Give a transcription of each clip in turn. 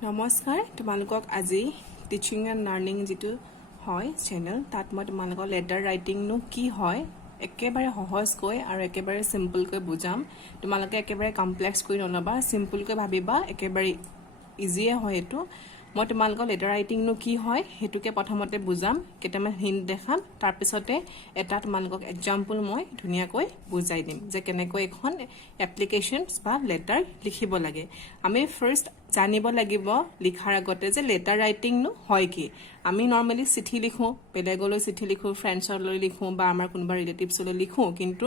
নমস্কাৰ তোমালোকক আজি টিচিং এণ্ড লাৰ্ণিং যেটো হয় চেনেল তাত মই তোমালোকক লেটাৰ ৰাইটিংনো কি হয় একেবাৰে সহজকৈ আৰু একেবাৰে সিম্পলকৈ বুজাম তোমালোকে একেবাৰে কমপ্লেক্স কৰি নলবা সিম্পলকৈ ভাবিবা একেবাৰে ইজিয়ে হয় এটো মই তোমালোকক লেটাৰ ৰাইটিংনো কি হয় হেতুকে প্ৰথমতে বুজাম কেটামান হিন্ট দেখাম তাৰ পিছতে এটা তোমালোকক এক্সাম্পল মই ধুনিয়াকৈ বুজাই দিম যে কেনেকৈ এখন এপ্লিকেশনস বা লেটাৰ লিখিব লাগে আমি ফাৰ্স্ট জানিব লাগিব লিখাৰ আগতে যে লেটাৰ ৰাইটিং নো হয় কি আমি নৰমালি চিঠি লিখো বেলেগলৈ চিঠি লিখো ফ্ৰেণ্ডছলৈ লিখো বা আমাৰ কোনবা ৰিলেটিভছলৈ লিখো কিন্তু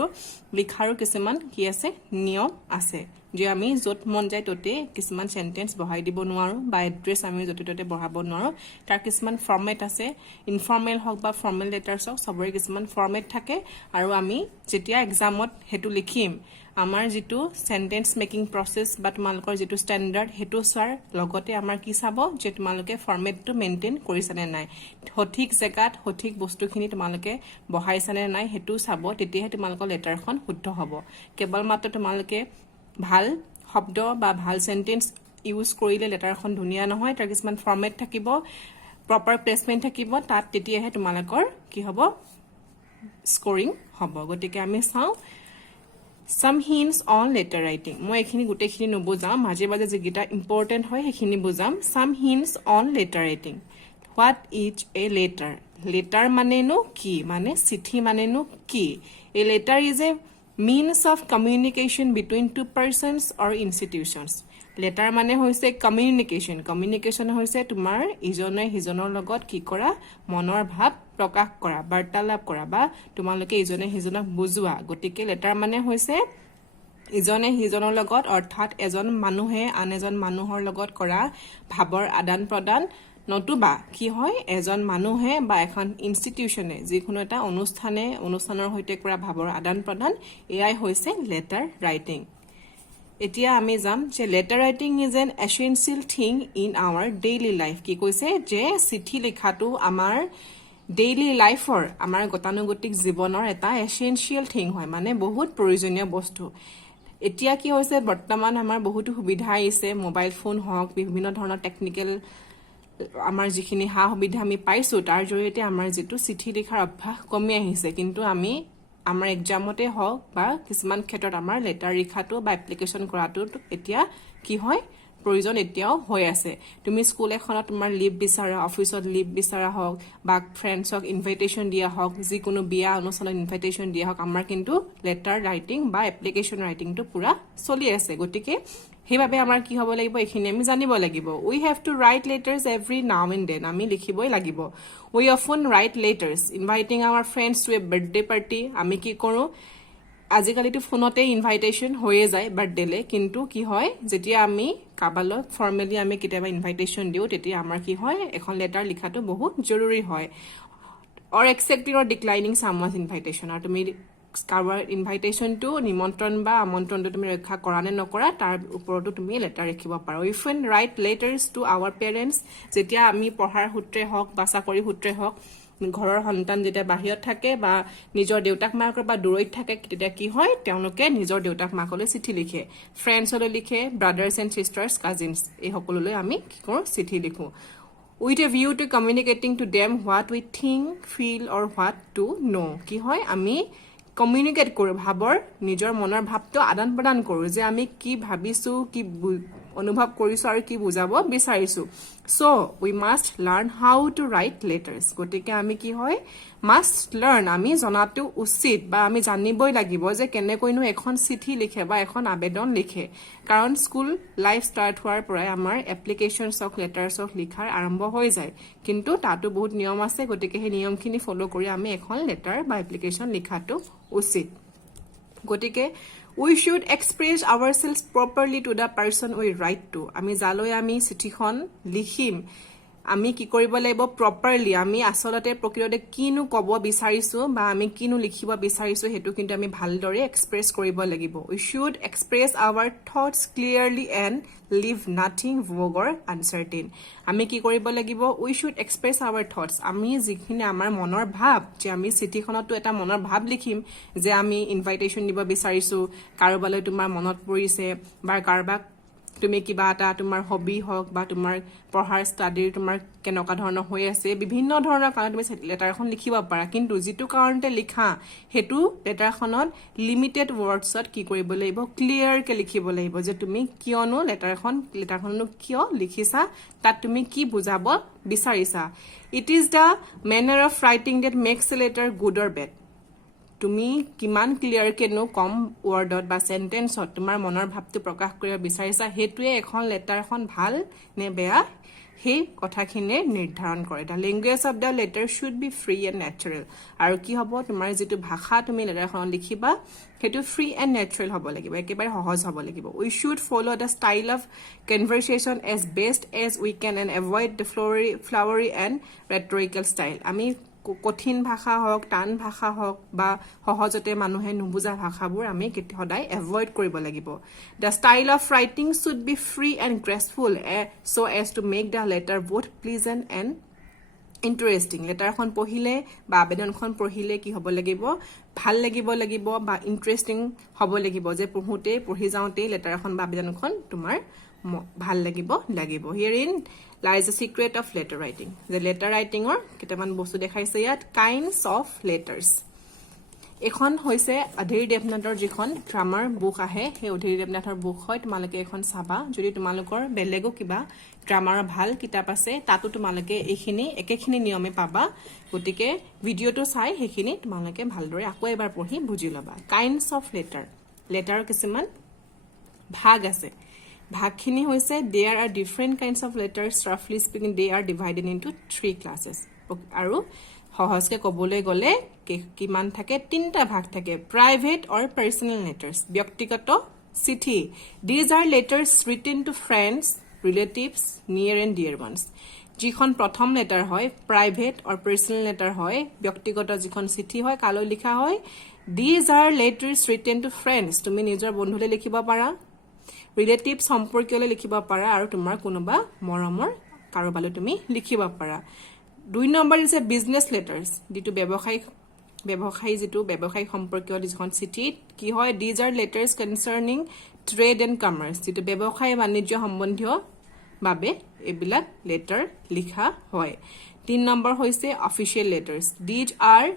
লিখাৰো কিছুমান কি আছে নিয়ম আছে যে আমি যত মন যায় ততে কিছুমান সেন্টেন্স বহাই দিব নোৱাৰো বা এড্ৰেছ আমি যতে ততে বহাব নোৱাৰো তাৰ কিছুমান ফৰমেট আছে ইনফৰ্মেল হক বা ফৰ্মেল লেটাৰছ হক সবৰে কিছুমান ফৰমেট থাকে আৰু আমি যেতিয়া এক্সামত হেতু লিখিম আমাৰ যেটো সেন্টেন্স মেকিং প্ৰসেস বা তোমালোকৰ যেটো ষ্টেণ্ডাৰ্ড হেতু সৰ লগতে আমাৰ কি চাব যে তোমালোকে ফৰমেটটো মেইনটেইন কৰিছানে নাই সঠিক জায়গাত সঠিক বস্তুখিনি তোমালোকে বহাইছানে নাই হেতু চাব তেতিয়াহে তোমালোকৰ লেটাৰখন শুদ্ধ হ'ব কেৱল মাত্ৰ তোমালোকে ভাল শব্দ বা ভাল সেন্টেন্স ইউজ কৰিলে লেটাৰখন ধুনিয়া নহয় তাৰ কিছুমান ফৰমেট থাকিব প্ৰপাৰ প্লেসমেন্ট থাকিব তাত তেতিয়াহে তোমালোকৰ কি হ'ব স্কোৰিং হ'ব গতিকে আমি চাও some hints on letter writing মই এখিনি গুটেখিনি নবুজাম মাঝে মাঝে যে গিটা ইম্পৰ্টেন্ট হয় হেখিনি বুজাম some hints on letter writing what is a letter letter মানে নো কি মানে চিঠি মানে নো কি a letter is a means of communication between two persons or institutions letter মানে হৈছে communication হৈছে তোমাৰ ইজনে হিজনৰ লগত কি কৰা মনৰ ভাৱ প্ৰকাশ কৰা বাৰ্তালাপ কৰা বা তোমালোকে ইজনে হিজনক বুজোৱা গতিকে লেটাৰ মানে হৈছে ইজনে হিজনৰ লগত অৰ্থাৎ এজন মানুহে আন এজন মানুহৰ লগত কৰা ভাবৰ আদান প্ৰদান নতুবা কি হয় এজন মানুহে বা এখন ইনষ্টিটিউচনে যিকোনো এটা অনুষ্ঠানৰ হৈতে কৰা ভাবৰ আদান প্ৰদান এয়াই হৈছে লেটাৰ ৰাইটিং এতিয়া আমি যাম যে letter writing is an essential thing in our daily life কি কৈছে যে চিঠি লিখাটো আমাৰ ডেইলি লাইফৰ আমাৰ গতানুগতিক জীৱনৰ এটা এসেনশিয়াল থিং হয় মানে বহুত প্ৰয়োজনীয় বস্তু এতিয়া কি হৈছে বৰ্তমান আমাৰ বহুত সুবিধা আছে মোবাইল ফোন হওক বিভিন্ন ধৰণৰ টেকনিক্যাল আমাৰ যিখিনি হা সুবিধা আমি পাইছো তাৰ জৰিয়তে আমাৰ যেটো চিঠি লিখাৰ অভ্যাস কমি আহিছে কিন্তু আমি আমাৰ এক্সামতে হওক বা কিছুমান ক্ষেত্ৰত আমাৰ লেটাৰ লিখাটো বা এপ্লিকেশন কৰাটো এতিয়া কি হয় প্ৰয়োজন এতিয়াও হৈ আছে তুমি স্কুল এখনত তোমাৰ লিভ বিচাৰা অফিসত লিভ বিচাৰা হওক বা ফ্ৰেণ্ডছক ইনভাইটেশন দিয়া হওক যিকোনো বিয়া অনুষ্ঠানত ইনভাইটেশন দিয়া হওক আমাৰ কিন্তু লেটাৰ ৰাইটিং বা এপ্লিকেশন ৰাইটিংটো পুৰা চলি আছে গতিকে হেবাবে আমাৰ কি হ'ব লাগিব এখিনি আমি জানিব লাগিব we have to write letters every now and then আমি লিখিবই লাগিব we often write letters inviting our friends to a birthday party আমি কি কৰো আজিকালিটো ফোনতে ইনভাইটেশন হৈয়ে যায় বাৰ্থডেলে কিন্তু কি হয় যেতিয়া আমি কাবালত ফৰ্মালি আমি কিটাবা ইনভাইটেশন দিও তেতিয়া আমাৰ কি হয় এখন লেটাৰ লিখাটো বহুত জৰুৰী হয় or accepting or declining someone's invitation আৰু তুমি কাৰোবাৰ ইনভাইটেশনটো নিমন্ত্ৰণ বা আমন্ত্ৰণটো তুমি ৰক্ষা কৰা নে নকৰা তাৰ ওপৰতো তুমি লেটাৰ লিখিব পাৰা we often write letters to our parents যেতিয়া আমি পঢ়াৰ সূত্ৰে হওক বা চাকৰি সূত্ৰে হওক ঘৰৰ সন্তান যেতিয়া বাহিৰত থাকে বা নিজৰ দেউতাক মাকৰ বা দূৰৈত থাকে তেতিয়া কি হয় তেওঁলোকে নিজৰ দেউতাক মাকলৈ চিঠি লিখে ফ্ৰেণ্ডছলৈ লিখে ব্ৰাদাৰ্ছ এণ্ড সিষ্টাৰ্ছ কাজিনছ এই সকলোলৈ আমি কি কৰো চিঠি লিখো with a view to communicating to them what we think feel or what to know কি হয় আমি কমিউনিকেট কৰো ভাবৰ নিজৰ মনৰ ভাৱটো আদান প্ৰদান কৰো যে আমি কি ভাবিছো কি অনুভৱ কৰিছো আৰু কি বুজাব বিচাৰিছো so we must learn how to write letters গতিকে আমি কি হয় must learn আমি জনাটো উচিত বা আমি জানিবই লাগিব যে কেনেকৈনো এখন চিঠি লিখে বা এখন আবেদন লিখে কাৰণ স্কুল লাইফ ষ্টাৰ্ট হোৱাৰ পৰাই আমাৰ এপ্লিকেশনছ অফ লেটাৰছ অফ লিখাৰ আৰম্ভ হৈ যায় কিন্তু তাতো বহুত নিয়ম আছে গতিকে সেই নিয়মখিনি ফলো কৰি আমি এখন লেটাৰ বা এপ্লিকেশন লিখাটো উচিত গতিকে we should express ourselves properly to the person we write to আমি জালৈ আমি চিঠিখন লিখিম আমি কি কৰিব লাগিব প্ৰপাৰলি আমি আসলতে প্ৰকৃততে কিনো কব বিচাৰিছো বা আমি কিনো লিখিব বিচাৰিছো হেতু কিন্তু আমি ভালদৰে এক্সপ্ৰেছ কৰিব লাগিব we should express our thoughts clearly and leave nothing vague or uncertain আমি কি কৰিব লাগিব we should express our thoughts আমি যিখিনি আমাৰ মনৰ ভাৱ যে আমি চিঠিখনতো এটা মনৰ ভাৱ লিখিম যে আমি ইনভাইটেশন দিব বিচাৰিছো কাৰোবালৈ তোমাৰ মনত পৰিছে বা কাৰোবাক তুমি কিবা এটা তোমাৰ হবি হওক বা তোমাৰ পঢ়াৰ ষ্টাডিৰ তোমাৰ কেনেকুৱা ধৰণৰ হৈ আছে বিভিন্ন ধৰণৰ কাৰণ তুমি লেটাৰ এখন লিখিব পাৰা কিন্তু যিটো কাৰণতে লিখা হেতু লেটাৰখনত লিমিটেড ৱৰ্ডছত কি কৰিব লাগিব ক্লিয়াৰকে লিখিব লাগিব যে তুমি কিয়নো লেটাৰখননো কিয় লিখিছা তাত তুমি কি বুজাব বিচাৰিছা it is the manner of writing that makes a letter good or bad তুমি কিমান ক্লিয়াৰকেনো কম ৱৰ্ডত বা সেন্টেন্সত তোমাৰ মনৰ ভাৱটো প্ৰকাশ কৰিব বিচাৰিছা হেতুৱে এখন লেটাৰখন ভাল নে বেয়া সেই কথাখিনিয়ে নিৰ্ধাৰণ কৰে the language of the letter should be free and natural আৰু কি হ'ব তোমাৰ যিটো ভাষা তুমি লেটাৰখনত লিখিবা সেইটো ফ্ৰী এণ্ড নেচাৰেল হ'ব লাগিব একেবাৰে সহজ হ'ব লাগিব we should follow the style of conversation as best as we can and avoid the flowery and rhetorical style আমি কঠিন ভাষা হওক টান ভাষা হওক বা সহজতে মানুহে নুবুজা ভাষাবোৰ আমি সদায় এভইড কৰিব লাগিব the style of writing should be free and graceful so as to make the letter both pleasant and interesting লেটাৰখন পঢ়িলে বা আবেদনখন পঢ়িলে কি হ'ব লাগিব ভাল লাগিব বা ইণ্টাৰেষ্টিং হ'ব লাগিব যে পঢ়ি যাওঁতেই লেটাৰখন বা আবেদনখন তোমাৰ ভাল লাগিব হিয়াৰ in lies the secret of letter writing the letter writing or কেটামান বস্তু দেখাইছে ইয়াত kinds of letters এখন হৈছে অধীৰ দেৱনাথৰ যিখন গ্ৰামাৰ বুক আহে সেই অধীৰ দেৱনাথৰ বুক হয় তোমালোকে এখন চাবা যদি তোমালোকৰ বেলেগো কিবা গ্ৰামাৰৰ ভাল কিতাপ আছে তাতো তোমালোকে এইখিনি একেখিনি নিয়মে পাবা গতিকে ভিডিঅটো চাই সেইখিনি তোমালোকে ভালদৰে আকৌ এবাৰ পঢ়ি বুজি ল'বা kinds of letter কিছুমান ভাগ আছে ভাগখিনি হৈছে there are different kinds of letters roughly speaking they are divided into 3 classes আৰু সহজকে ক'বলৈ গ'লে কিমান থাকে তিনটা ভাগ থাকে private or personal letters ব্যক্তিগত চিঠি these are letters written to friends relatives near and dear ones যিখন প্ৰথম লেটাৰ হয় private or personal letter হয় ব্যক্তিগত যিখন চিঠি হয় কালৈ লিখা হয় these are letters written to friends তুমি নিজৰ বন্ধুলৈ লিখিব পাৰা ৰিলেটিভ সম্পৰ্কীয়লৈ লিখিব পাৰা আৰু তোমাৰ কোনোবা মৰমৰ কাৰোবালৈ তুমি লিখিব পাৰা 2 নম্বৰ হৈছে বিজনেছ লেটাৰ্ছ যিটো ব্যৱসায়িক সম্পৰ্কীয় যিখন চিঠি কি হয় these are letters concerning trade and commerce যিটো ব্যৱসায় বাণিজ্য সম্বন্ধীয় বাবে এবিলাক লেটাৰ লিখা হয় 3 নম্বৰ হৈছে official letters these are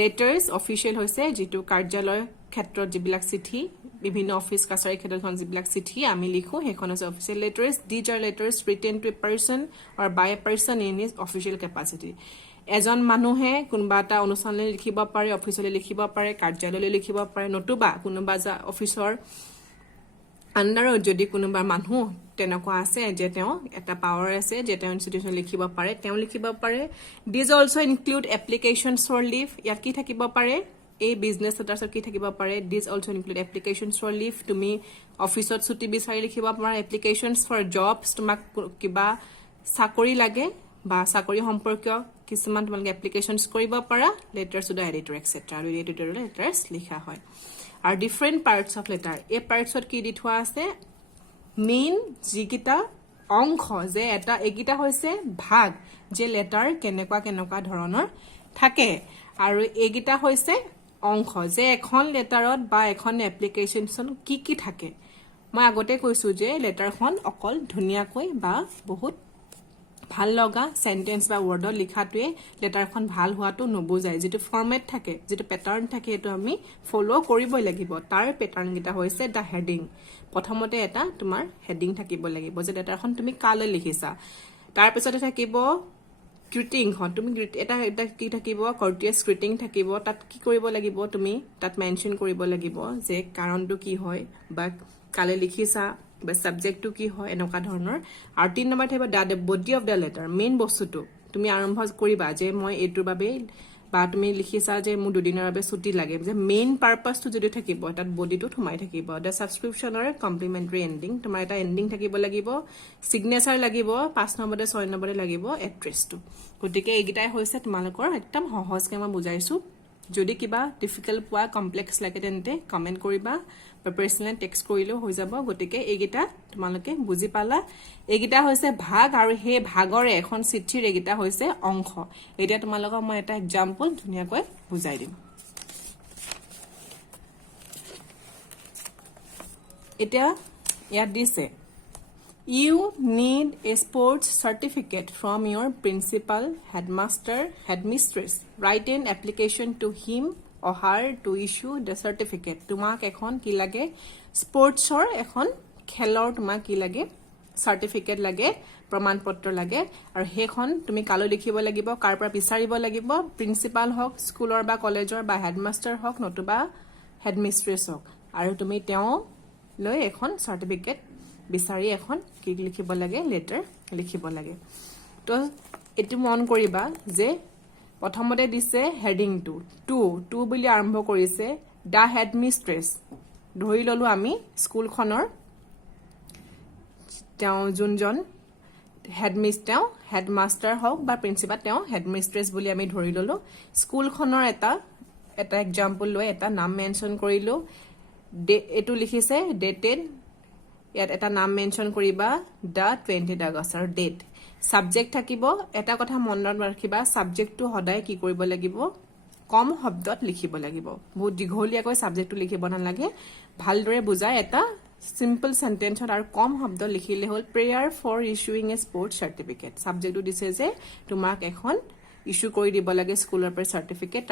letters official হৈছে যিটো কাৰ্যালয় ক্ষেত্ৰত যিবিলাক চিঠি বিভিন্ন অফিস কাছাৰী ক্ষেত্ৰত যিবিলাক চিঠি আমি লিখো সেইখন হৈছে official letters these are letters written to a person or by a person in his official capacity এজন মানুহে কোনোবা এটা অনুষ্ঠানলৈ লিখিব পাৰে অফিচলৈ লিখিব পাৰে কাৰ্যালয়লৈ লিখিব পাৰে নতুবা কোনোবা অফিচৰ আন্ডাৰত যদি কোনোবা মানুহ তেনেকুৱা আছে যে তেওঁ এটা পাৱাৰ আছে যে তেওঁ ইনষ্টিটিউচন লিখিব পাৰে তেওঁ লিখিব পাৰে these also include applications for leave ইয়াত কি থাকিব পাৰে এই বিজনেছ লেটাৰ্ছত কি থাকিব পাৰে these also include applications for leave তুমি অফিচত ছুটি বিচাৰি লিখিব পাৰা applications for jobs তোমাক কিবা চাকৰি লাগে বা চাকৰি সম্পৰ্কীয় কিছুমান তোমালোকে এপ্লিকেশনছ কৰিব পাৰা লেটাৰ্ছ টু দ্য এডিটৰ এটসেট্ৰা আৰু এডিটৰ লেটাৰ্ছ লিখা হয় আৰু ডিফাৰেন্ট পাৰ্টস অফ লেটাৰ এই পাৰ্টছত কি দি থোৱা আছে মেইন যিকিটা অংশ যে এটা এইকিটা হৈছে ভাগ যে লেটাৰ কেনেকুৱা ধৰণৰ থাকে আৰু এইকিটা হৈছে অংশ যে এখন লেটাৰত বা এখন এপ্লিকেশনছত কি থাকে মই আগতে কৈছো যে লেটাৰখন অকল ধুনিয়াকৈ বা বহুত ভাল লগা সেন্টেন্স বা ওয়াৰ্ডত লিখাটোৱে লেটাৰখন ভাল হোৱাটো নবুজায় যেটো ফৰমেট থাকে যেটো প্যাটাৰ্ন থাকে এটো আমি ফলো কৰিবই লাগিব তাৰ প্যাটাৰ্ন গিটা হৈছে দা হেডিং প্ৰথমতে এটা তোমাৰ হেডিং থাকিব লাগিব যে লেটাৰখন তুমি কালৈ লিখিছা তাৰ পিছতে থাকিব গ্ৰিটিং খন তুমি এটা কি থাকিব কৰ্টিয়াছ গ্ৰিটিং থাকিব তাত কি কৰিব লাগিব তুমি তাত মেনশন কৰিব লাগিব যে কাৰণটো কি হয় বা কালৈ লিখিছা বা সাবজেক্টটো কি হয় এনেকা ধৰণৰ আৰু 3 নম্বৰ থাকিব the body of the letter main বস্তুটো তুমি আৰম্ভ কৰিবা যে মই এটোৰ বাবে বা তুমি লিখিছা যে মোৰ দুদিনৰ বাবে ছুটি লাগে যে মেইন পাৰপাসটো যদি থাকিব তাত বডিটো থমাই থাকিব দা সাবস্ক্ৰিপচনৰ কমপ্লিমেন্টাৰী এন্ডিং তোমাৰ এটা এন্ডিং থাকিব লাগিব সিগনেচাৰ লাগিব 5 নম্বৰতে 6 নম্বৰতে লাগিব এড্ৰেছটো গতিকে এইগিটাই হৈছে তোমালোকৰ একদম সহজকৈ মই বুজাইছো যদি কিবা ডিফিকাল্ট পোৱা কমপ্লেক্স লাগে তেন্তে কমেন্ট কৰিবা বা পাৰ্সোনাল টেক্সট কৰিলেও হৈ যাব গতিকে এইগিটা তোমালোকে বুজি পালা এইগিটা হৈছে ভাগ আৰু হে ভাগৰে এখন চিঠিৰ এইগিটা হৈছে অংশ এতিয়া তোমালোকক মই এটা এক্সাম্পল ধুনিয়াকৈ বুজাই দিম এতিয়া ইয়াত দিছে You need a sports certificate from your principal, headmaster, headmistress. Write an application to him or her to issue the certificate. তোমাক এখন কি লাগে স্পৰ্টছৰ এখন খেলৰ তোমাক কি লাগে চাৰ্টিফিকেট লাগে প্ৰমাণ পত্ৰ লাগে আৰু সেইখন তুমি কালৈ লিখিব লাগিব কাৰ পৰা বিচাৰিব লাগিব প্ৰিন্সিপাল হওক স্কুলৰ বা কলেজৰ বা হেডমাষ্টাৰ হওক নতুবা হেডমিষ্ট্ৰেছ হওক আৰু তুমি তেওঁ লৈ এখন চাৰ্টিফিকেট বিচাৰি এখন কি লিখিব লাগে লেটাৰ লিখিব লাগে তো এটো মন কৰিবা যে প্ৰথমতে দিছে হেডিংটো টু বুলি আৰম্ভ কৰিছে দা হেডমিষ্ট্ৰেছ ধৰি ললো আমি স্কুলখনৰ তেওঁ যোনজন হেডমাষ্টাৰ হওক বা প্ৰিন্সিপাল তেওঁ হেডমিষ্ট্ৰেছ বুলি আমি ধৰি ললো স্কুলখনৰ এটা এক্সাম্পল লৈ এটা নাম মেনশ্যন কৰিলো এটো লিখিছে ডেটেড ইয়াত এটা নাম মেনশ্যন কৰিবা দা 20 আগষ্ট আৰু ডেট সাবজেক্ট থাকিব এটা কথা মনত ৰাখিবা সাবজেক্টটো সদায় কি কৰিব লাগিব কম শব্দত লিখিব লাগিব বহুত দীঘলীয়াকৈ সাবজেক্টটো লিখিব নালাগে ভালদৰে বুজাই এটা সিম্পল সেন্টেন্সত আৰু কম শব্দ লিখিলে হ'ল prayer for issuing a sports certificate সাবজেক্টটো দিছে যে তোমাক এখন ইস্যু কৰি দিব লাগে স্কুলৰ পৰা সাৰ্টিফিকেট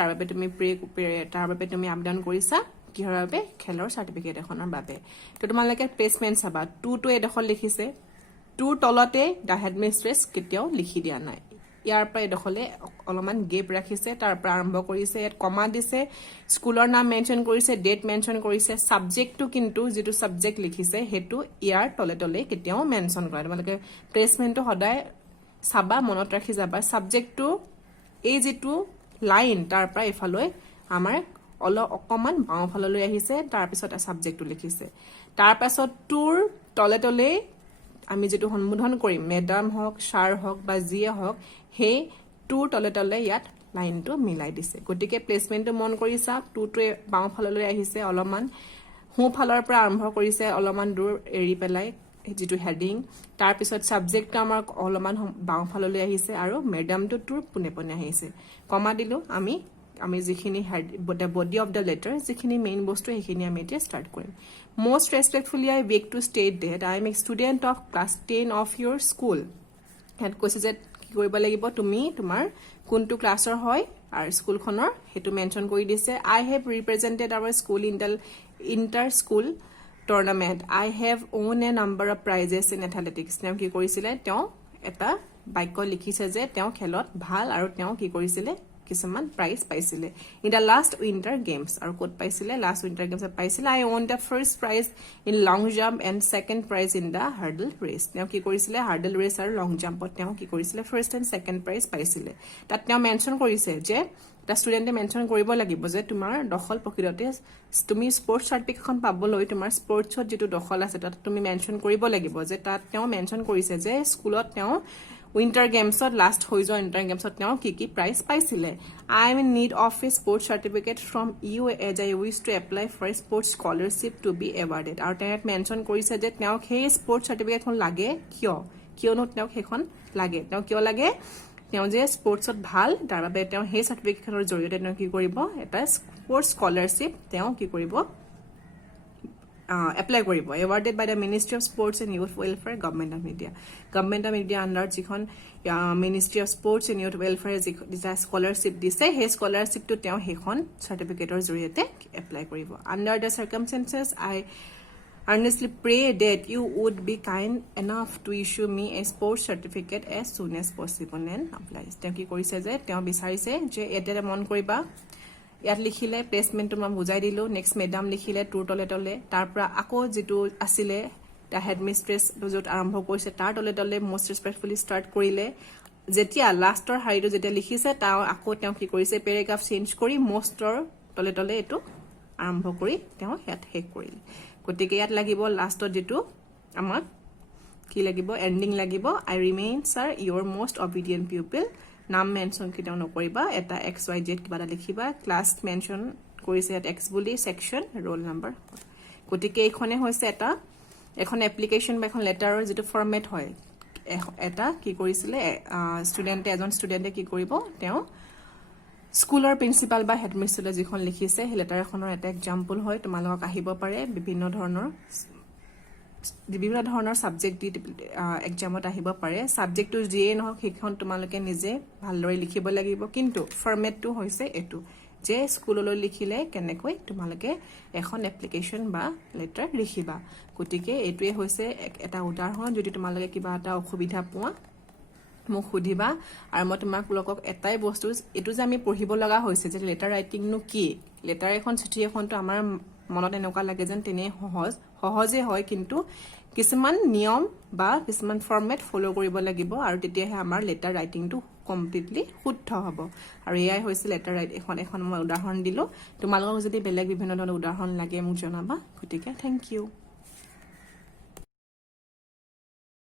তাৰ বাবে তুমি আবেদন কৰিছা কিহৰ বাবে খেলৰ সাৰ্টিফিকেট এখনৰ বাবে তো তোমালোকে প্লেসমেন্ট চাবা টু এডখৰ লিখিছে টুৰ তলতে দা হেডমিষ্ট্ৰেছ কেতিয়াও লিখি দিয়া নাই ইয়াৰ পৰা এডখলে অলপমান গেপ ৰাখিছে তাৰ পৰা আৰম্ভ কৰিছে ইয়াত কমা দিছে স্কুলৰ নাম মেনশ্যন কৰিছে ডেট মেনশ্যন কৰিছে সাবজেক্টটো কিন্তু যেটো সাবজেক্ট লিখিছে হেতু ইয়াৰ তলে কেতিয়াও মেনশ্যন কৰা তোমালোকে প্লেসমেন্টটো সদায় চাবা মনত ৰাখি যাবা সাবজেক্টটো এই যেটো লাইন তাৰ পৰা ইফালৈ আমাৰ অকমান বাওঁফাললৈ আহিছে তাৰ পিছত সাবজেক্টটো লিখিছে তাৰ পাছত টুৰ তলে আমি যেটো সম্বোধন কৰিম মেডাম হওক ছাৰ হওক বা যিয়ে হওক হে টুৰ তলে ইয়াত লাইনটো মিলাই দিছে গতিকে প্লেসমেন্টটো মন কৰিছা টুটোৱে বাওঁফাললৈ আহিছে অলপমান সোঁফালৰ পৰা আৰম্ভ কৰিছে অলপমান দূৰ এৰি পেলাই যেটো হেডিং তাৰ পিছত সাবজেক্টটো আমাৰ অলপমান বাওঁফাললৈ আহিছে আৰু মেডামটো টুৰ পোনে আহিছে কমা দিলো আমি যিখিনি বডি অফ দ্য লেটাৰ যিখিনি মেইন বস্তু সেইখিনি আমি এতিয়া ষ্টাৰ্ট কৰিম most respectfully I beg to state that I am a student of class 10 of your school and কৈছে যে কি কৰিব লাগিব তুমি তোমাৰ কোনটো ক্লাছৰ হয় আৰু স্কুলখনৰ হেতু মেনশ্যন কৰি দিছে I have represented our school in the inter school tournament I have won a number of prizes in athletics তেওঁ কি কৰিছিলে তেওঁ এটা বাক্য লিখিছে যে তেওঁ খেলত ভাল আৰু তেওঁ কি কৰিছিলে কিছুমান প্ৰাইজ পাইছিলে in the last winter games আৰু কোট পাইছিলে লাষ্ট উইন্টাৰ গেমছ পাইছিলে I won the first prize in long jump and second prize in the hurdle race তেওঁ কি কৰিছিলে হাৰ্ডল ৰেচ আৰু লং জাম্পত তেওঁ কি কৰিছিলে ফাৰ্ষ্ট এণ্ড সেকেন্ড প্ৰাইজ পাইছিলে তাত তেওঁ মেনশ্যন কৰিছে যে এটা ষ্টুডেণ্টে মেনশ্যন কৰিব লাগিব যে তোমাৰ দখল প্ৰকৃততে তুমি স্পৰ্টছ চাৰ্টিফিকেটখন পাবলৈ তোমাৰ স্পৰ্টছত যেটো দখল আছে তাত তুমি মেনশ্যন কৰিব লাগিব যে তাত তেওঁ মেনশ্যন কৰিছে যে স্কুলত তেওঁ উইন্টাৰ গেমছত লাষ্ট হৈ যোৱা উইন্টাৰ গেমছত তেওঁ কি প্ৰাইজ পাইছিলে I am in need of a sports certificate from you as I wish to apply for a sports scholarship to be awarded আৰু তেওঁ মেনশ্যন কৰিছে যে তেওঁক সেই স্পৰ্টছ চাৰ্টিফিকেটখন লাগে কিয়নো তেওঁক সেইখন লাগে তেওঁ কিয় লাগে তেওঁ যে স্পৰ্টছত ভাল তাৰ বাবে তেওঁ সেই চাৰ্টিফিকেটখনৰ জৰিয়তে তেওঁ কি কৰিব এটা স্পৰ্টছ স্কলাৰশ্বিপ তেওঁ কি কৰিব apply কৰিব awarded by the Ministry of Sports and Youth Welfare Government of India under যিখন Ministry of Sports and Youth Welfare যিটা স্কলাৰশ্বিপ দিছে সেই স্কলাৰশ্বিপটো তেওঁ সেইখন চাৰ্টিফিকেটৰ জৰিয়তে এপ্লাই কৰিব under the circumstances I earnestly pray that you would be kind enough to issue me a sports certificate as soon as possible and apply তেওঁ কি কৰিছে যে তেওঁ বিচাৰিছে যে এতেৰে মন কৰিবা ইয়াত লিখিলে প্লেসমেন্টটো মই বুজাই দিলো নেক্সট মেডাম লিখিলে টুৰ তলে তাৰ পৰা আকৌ যেটো আছিলে তা হেডমিষ্ট্ৰেছ যত আৰম্ভ কৰিছে তাৰ তলে মোস্ট ৰেসপেক্টফুলি ষ্টাৰ্ট কৰিলে যেতিয়া লাষ্টৰ হাইটো যেতিয়া লিখিছে তা আকৌ তেওঁ কি কৰিছে পেৰাগ্ৰাফ চেঞ্জ কৰি মোষ্টৰ তলে এটো আৰম্ভ কৰি তেওঁ হেড শেষ কৰিলে গতিকে ইয়াত লাগিব লাষ্টৰ যেটো আমাক কি লাগিব এন্ডিং লাগিব I remain sir your most obedient pupil নাম মেনশ্যন কিটাও নকৰিবা এটা XYZ কিবা লিখিবা ক্লাছ মেনশ্যন কৰিছে এট X বুলি সেকশন ৰোল নাম্বাৰ গতিকে এইখনে হৈছে এটা এখন এপ্লিকেশন বা এখন লেটাৰৰ যেটো ফৰমেট হয় এটা কি কৰিছিলে ষ্টুডেন্টে এজন ষ্টুডেন্টে কি কৰিব তেওঁ স্কুলৰ প্ৰিন্সিপাল বা হেডমিষ্ট্ৰেছে যিখন লিখিছে সেই লেটাৰখনৰ এটা এক্সাম্পল হয় তোমালোকক আহিব পাৰে বিভিন্ন ধৰণৰ বিভিন্ন ধৰণৰ সাবজেক্ট দি এক্সামত আহিব পাৰে সাবজেক্টটো যিয়ে নহওক সেইখন তোমালোকে নিজে ভালদৰে লিখিব লাগিব কিন্তু ফৰমেটটো হৈছে এটো যে স্কুললৈ লিখিলে কেনেকৈ তোমালোকে এখন এপ্লিকেশন বা লেটাৰ লিখিবা গতিকে এটোৱে হৈছে এটা উদাহৰণ যদি তোমালোকে কিবা এটা অসুবিধা পোৱা মোক সুধিবা আৰু মই তোমালোকক এটাই বস্তু এটো যে আমি পঢ়িব লগা হৈছে যে লেটাৰ ৰাইটিং নো কি লেটাৰ এখন চিঠি এখনটো আমাৰ মনত এনেকুৱা লাগে যেন তেনে সহজে হয় কিন্তু কিছুমান নিয়ম বা কিছুমান ফৰমেট ফলো কৰিব লাগিব আৰু তেতিয়াহে আমাৰ লেটাৰ ৰাইটিংটো কমপ্লিটলি শুদ্ধ হ'ব আৰু এয়াই হৈছে লেটাৰ ৰাইট এখন মই উদাহৰণ দিলো তোমালোকক যদি বেলেগ বিভিন্ন ধৰণৰ উদাহৰণ লাগে মোক জনাবা গতিকে থ্যাংক ইউ